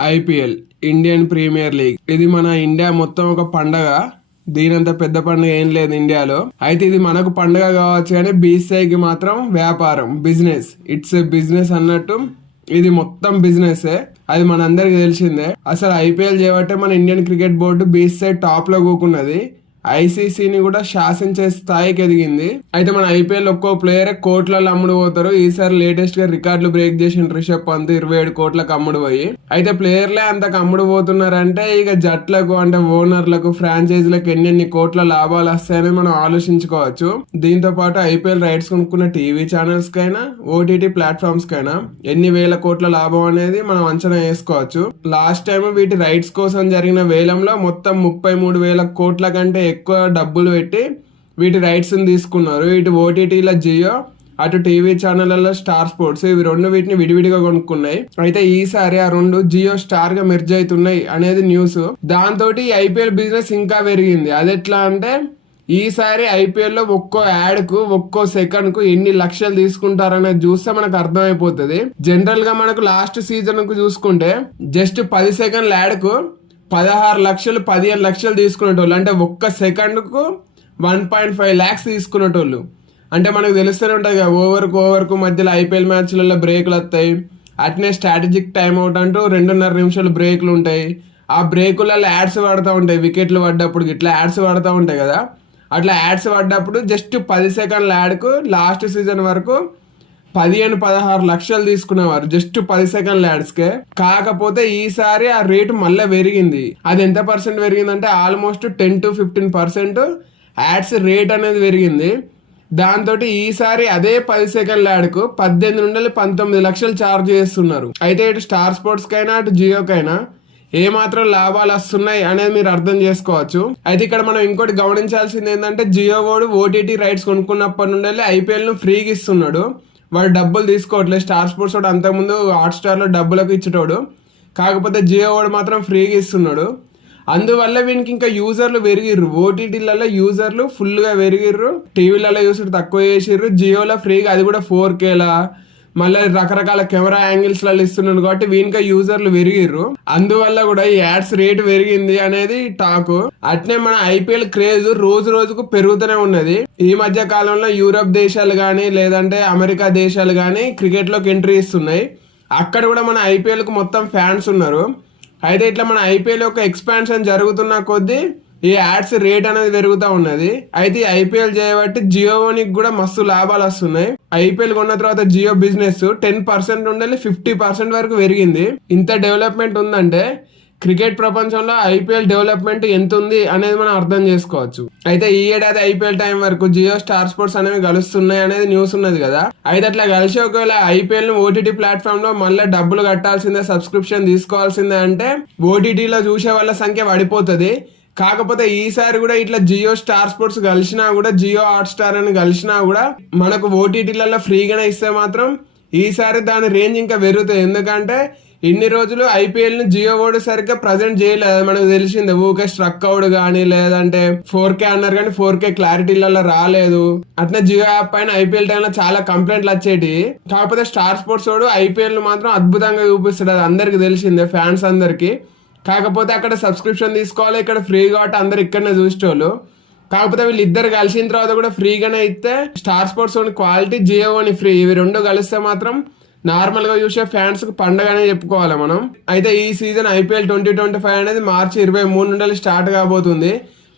IPL Indian premier league. ఇది మన India మొత్తం ఒక పండగ. దీనంత పెద్ద పండుగ ఏం లేదు ఇండియాలో. అయితే ఇది మనకు పండుగ కావచ్చు కానీ బీసీఐకి మాత్రం వ్యాపారం బిజినెస్. ఇట్స్ ఏ బిజినెస్ అన్నట్టు ఇది మొత్తం బిజినెస్ అది మనందరికి తెలిసిందే. అసలు ఐపీఎల్ చేయబట్టే మన ఇండియన్ క్రికెట్ బోర్డు బీసీఐ టాప్లో కూకున్నది. ఐసీసీని కూడా శాసించే స్థాయికి ఎదిగింది. అయితే మన ఐపీఎల్ ఒక్కో ప్లేయర్ కోట్లలో అమ్ముడు పోతారు. ఈసారి లేటెస్ట్గా రికార్డులు బ్రేక్ చేసిన రిషబ్ పంత్ ఇరవై ఏడు కోట్లకు అమ్ముడు పోయి. అయితే ప్లేయర్లే అంతకు అమ్ముడు పోతున్నారంటే ఇక జట్లకు అంటే ఓనర్లకు ఫ్రాంచైజీలకు ఎన్నెన్ని కోట్ల లాభాలు వస్తాయని మనం ఆలోచించుకోవచ్చు. దీంతో పాటు ఐపీఎల్ రైట్స్ కొనుక్కున్న టీవీ ఛానల్స్ కైనా ఓటీటీ ప్లాట్ఫామ్స్ కైనా ఎన్ని వేల కోట్ల లాభం అనేది మనం అంచనా వేసుకోవచ్చు. లాస్ట్ టైం వీటి రైట్స్ కోసం జరిగిన వేలంలో మొత్తం ముప్పై మూడు వేల కోట్ల కంటే ఎక్కువ డబ్బులు పెట్టి వీటి రైట్స్ తీసుకున్నారు. ఇటు ఓటీటీల జియో అటు టీవీ ఛానళ్ళలో స్టార్ స్పోర్ట్స్ ఇవి రెండు వీటిని విడివిడిగా కొనుక్కున్నాయి. అయితే ఈసారి ఆ రెండు జియో స్టార్గా మెర్జ్ అవుతున్నాయి అనేది న్యూస్ దాంతో ఐపీఎల్ బిజినెస్ ఇంకా పెరిగింది. అది ఎట్లా అంటే ఈసారి ఐపీఎల్లో ఒక్కో యాడ్కు ఒక్కో సెకండ్కు ఎన్ని లక్షలు తీసుకుంటారనేది చూస్తే మనకు అర్థమైపోతుంది. జనరల్గా మనకు లాస్ట్ సీజన్కు చూసుకుంటే జస్ట్ పది సెకండ్ల యాడ్కు పదహారు లక్షలు పదిహేను లక్షలు తీసుకునేటోళ్ళు. అంటే ఒక్క సెకండ్కు వన్ పాయింట్ ఫైవ్ ల్యాక్స్ తీసుకునేటోళ్ళు. అంటే మనకు తెలుస్తూనే ఉంటుంది కదా ఓవర్కు ఓవర్కు మధ్యలో ఐపీఎల్ మ్యాచ్లలో బ్రేకులు వస్తాయి. అట్నే స్ట్రాటజిక్ టైం అవుట్ అంటూ రెండున్నర నిమిషాలు బ్రేకులు ఉంటాయి. ఆ బ్రేకులలో యాడ్స్ పడుతూ ఉంటాయి వికెట్లు పడ్డప్పుడు ఇట్లా యాడ్స్ పడుతూ ఉంటాయి కదా. అట్లా యాడ్స్ పడ్డప్పుడు జస్ట్ పది సెకండ్ల యాడ్కు లాస్ట్ సీజన్ వరకు పదిహేను పదహారు లక్షలు తీసుకునేవారు. జస్ట్ పది సెకండ్ యాడ్స్కే కాకపోతే ఈసారి ఆ రేటు మళ్ళీ పెరిగింది. అది ఎంత percent పెరిగిందంటే almost ten to fifteen percent ads rate అనేది పెరిగింది. దాంతో ఈసారి అదే పది సెకండ్ యాడ్కు పద్దెనిమిది నుండి పంతొమ్మిది లక్షలు ఛార్జ్ చేస్తున్నారు. అయితే ఇటు స్టార్ స్పోర్ట్స్ కైనా అటు జియోకైనా ఏ మాత్రం లాభాలు వస్తున్నాయి అనేది మీరు అర్థం చేసుకోవచ్చు. అయితే ఇక్కడ మనం ఇంకోటి గమనించాల్సింది ఏంటంటే జియో వాడు ఓటీటీ రైట్స్ కొనుక్కున్నప్పటి నుండి ఐపీఎల్ను ఫ్రీగా ఇస్తున్నాడు. వాడు డబ్బులు తీసుకోవట్లేదు. స్టార్ స్పోర్ట్స్ వాడు అంతకుముందు హాట్ స్టార్లో డబ్బులకు ఇచ్చేటోడు. కాకపోతే జియో వాడు మాత్రం ఫ్రీగా ఇస్తున్నాడు. అందువల్ల వీనికి ఇంకా యూజర్లు పెరిగిర్రు. ఓటీటీలలో యూజర్లు ఫుల్గా పెరిగిర్రు. టీవీలలో యూజర్ తక్కువ చేసిర్రు. జియోలో ఫ్రీగా అది కూడా ఫోర్ కేలా. మళ్ళీ రకరకాల కెమెరా యాంగిల్స్లలో ఇస్తున్నాడు కాబట్టి వీనిక యూజర్లు పెరిగిర్రు. అందువల్ల కూడా ఈ యాడ్స్ రేట్ పెరిగింది అనేది టాక్. అట్నే మన ఐపీఎల్ క్రేజ్ రోజు రోజుకు పెరుగుతూనే ఉన్నది. ఈ మధ్య కాలంలో యూరప్ దేశాలు కానీ లేదంటే అమెరికా దేశాలు కానీ క్రికెట్లోకి ఎంట్రీ ఇస్తున్నాయి. అక్కడ కూడా మన ఐపీఎల్కు మొత్తం ఫ్యాన్స్ ఉన్నారు. అయితే ఇట్లా మన ఐపీఎల్ యొక్క ఎక్స్పాన్షన్ జరుగుతున్న కొద్దీ ఈ యాడ్స్ రేట్ అనేది పెరుగుతూ ఉన్నది. అయితే ఐపీఎల్ చేయబట్టి జియోనికి కూడా మస్తు లాభాలు వస్తున్నాయి. ఐపీఎల్ కొన్న తర్వాత జియో బిజినెస్ టెన్ పర్సెంట్ ఉండాలి ఫిఫ్టీ పర్సెంట్ వరకు పెరిగింది. ఇంత డెవలప్మెంట్ ఉందంటే క్రికెట్ ప్రపంచంలో ఐపీఎల్ డెవలప్మెంట్ ఎంత ఉంది అనేది మనం అర్థం చేసుకోవచ్చు. అయితే ఈ ఏడాది ఐపీఎల్ టైం వరకు జియో స్టార్ స్పోర్ట్స్ అనేవి కలుస్తున్నాయి అనేది న్యూస్ ఉన్నది కదా. అయితే అట్లా కలిసి ఒకవేళ ఐపీఎల్ను ఓటీటీ ప్లాట్ఫామ్లో మళ్ళీ డబ్బులు కట్టాల్సిందే సబ్స్క్రిప్షన్ తీసుకోవాల్సిందే అంటే ఓటీటీలో చూసే వాళ్ళ సంఖ్య పడిపోతుంది. కాకపోతే ఈసారి కూడా ఇట్లా జియో స్టార్ స్పోర్ట్స్ కలిసినా కూడా జియో హాట్ స్టార్ అని కలిసినా కూడా మనకు ఓటీటీలలో ఫ్రీగానే ఇస్తే మాత్రం ఈసారి దాని రేంజ్ ఇంకా పెరుగుతుంది ఎందుకంటే ఇన్ని రోజులు ఐపీఎల్ని జియో ఓడి సరిగ్గా ప్రజెంట్ చేయలేదు. మనకు తెలిసిందే ఊకే స్ట్రక్ అవుడు కానీ లేదంటే ఫోర్ కే అన్నారు కానీ ఫోర్ కే క్లారిటీలలో రాలేదు. అట్లా జియో యాప్ పైన ఐపీఎల్ టైంలో చాలా కంప్లైంట్లు వచ్చేటి. కాకపోతే స్టార్ స్పోర్ట్స్ వాడు ఐపీఎల్ మాత్రం అద్భుతంగా చూపిస్తాడు. అది అందరికి తెలిసిందే ఫ్యాన్స్ అందరికీ. కాకపోతే అక్కడ సబ్స్క్రిప్షన్ తీసుకోవాలి ఇక్కడ ఫ్రీ కాబట్టి అందరు ఇక్కడనే చూసేటోళ్ళు. కాకపోతే వీళ్ళు ఇద్దరు కలిసిన తర్వాత కూడా ఫ్రీగానే ఇస్తే స్టార్ స్పోర్ట్స్ ఓని క్వాలిటీ జియో అని ఫ్రీ. ఇవి రెండు కలిస్తే మాత్రం నార్మల్గా చూసే ఫ్యాన్స్కి పండగనే చెప్పుకోవాలి మనం. అయితే ఈ season IPL twenty twenty five అనేది మార్చి ఇరవై మూడు నుండి స్టార్ట్ కాబోతుంది.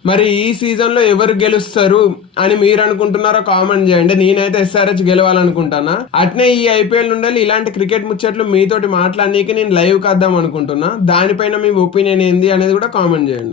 మరి ఈ సీజన్లో ఎవరు గెలుస్తారు అని మీరు అనుకుంటున్నారో కామెంట్ చేయండి. నేనైతే ఎస్ఆర్హెచ్ గెలవాలనుకుంటానా? అట్నే ఈ ఐపీఎల్ ఉండాలి. ఇలాంటి క్రికెట్ ముచ్చట్లు మీతోటి మాట్లాడనీకి నేను లైవ్ కద్దాం అనుకుంటున్నా. దానిపైన మీ ఒపీనియన్ ఏంది అనేది కూడా కామెంట్ చేయండి.